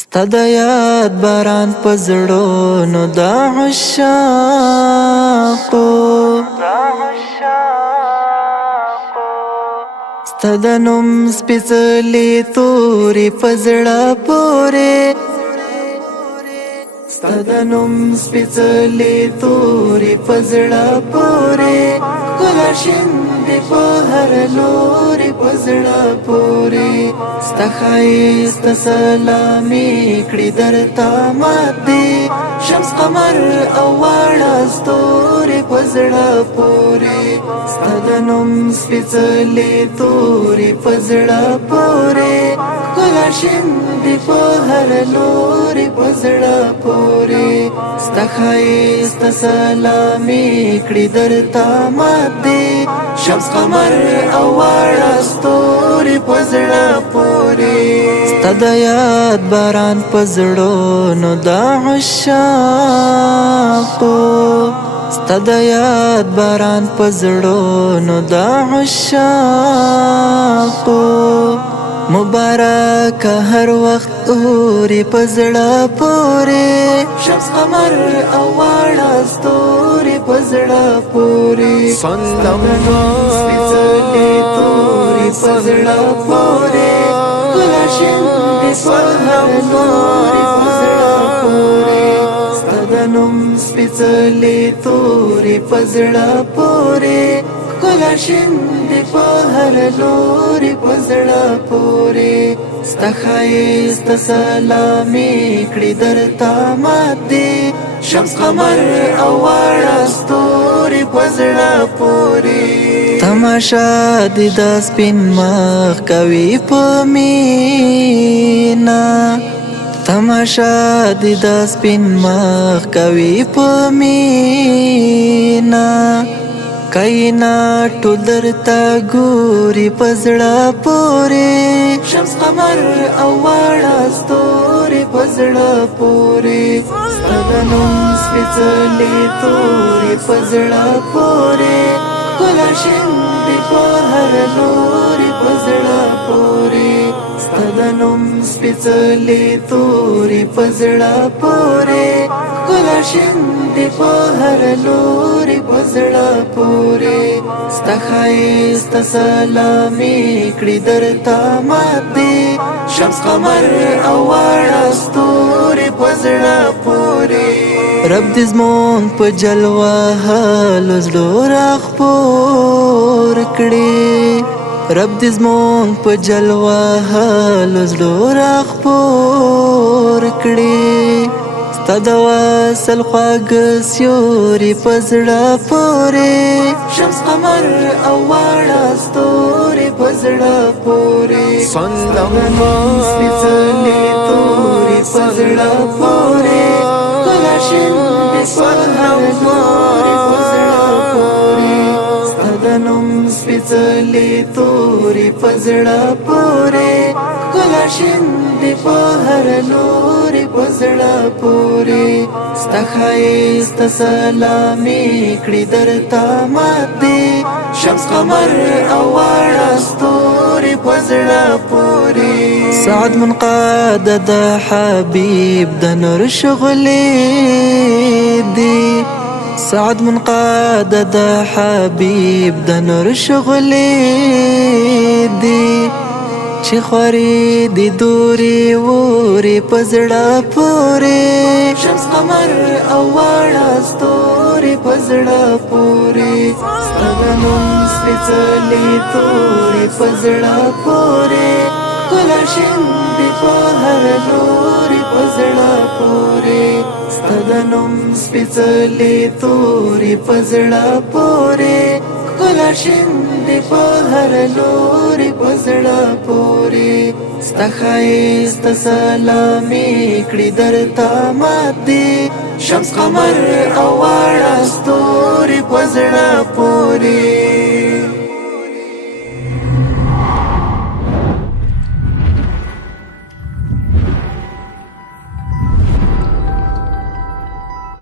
ستا د یاد باران په زړونو د عشاقو، ستا د نوم سپېڅلې تورې په زړه پورې، ستا د نوم سپېڅلې تورې په زړه پورې، ښکلا شیندې په هر لورې په زړه پورې، ستا ښایست سلامي کړي درته مات دي شمس قمر او واړه ستورې په زړه پورې، ستا د نوم سپېڅلې تورې په زړه پورې، ښکلا شیندې په هر لورې په زړه پورې، ستا ښایست سلامي کړي درته مات دي شمس قمر او واړه ستورې په زړه پورې، ستا د یاد باران په زړونو د عشاقو، ستا د یاد باران په زړونو د عشاقو، مبارک هر وخت اوري په زړه پورې، شمس قمر او واړه ستورې په زړه پورې، ستا د نوم سپېڅلې تورې په زړه پورې، ښکلا شیندې په هر لورې په زړه پورې، ستا د نوم سپېڅلې تورې په زړه پورې، ښکلا شیندې په هر لورې په زړه پورې، ستا ښایست سلامي کړي درته مات دي شمس قمر او واړه ستورې په زړه پورې، تماشا دې د سپین مخ کوي په مینا، تماشا دې د سپین مخ کوي په مینا، کائنات درته ګوري په زړه پورې، شمس قمر او واړه ستورې په زړه پورې، ستا د نوم سپېڅلې تورې په زړه پورې، ښکلا شیندې په هر لورې په زړه پورې، ستا د نوم سپېڅلې تورې په زړه پورې، ښکلا شیندې په هر لورې په زړه پورې، ستا ښایست سلامي کړي درته مات دي شمس قمر او واړه ستورې په زړه پورې، رب دې زمونږ په جلوه هلو زړه راخپور کړي، رب دې زمونږ په جلوه هلو زړه راخپور کړي، ستا د وصل خواږه سیوري په زړه پورې، شمس قمر او واړه ستورې په زړه پورې، ستا د نوم سپېڅلې تورې په زړه پورې، ښکلا شیندې په هر لورې په زړه پورې، ستا د نوم سپېڅلې تورې په زړه پورې، ښکلا شیندې په هر لورې په زړه پورې، ستا ښایست سلامي کړي درته مات دي شمس قمر او واړه ستورې په زړه پورې، سعد منقاد د حبیب د نور شغلې دي، سعد منقاد د حبیب د نور شغلې دي، چې خوري د دوري ووري په زړه پورې، شمس قمر او واړه ستورې په زړه پورې، ستا د نوم سپېڅلې تورې په زړه پورې، ښکلا شیندې په هر لورې په زړه پورې، ستا د نوم سپېڅلې تورې په زړه پورې، ښکلا شیندې په هر لورې په زړه پورې، ستا ښایست سلامي کړي درته مات دي شمس قمر او واړه ستورې په زړه پورې.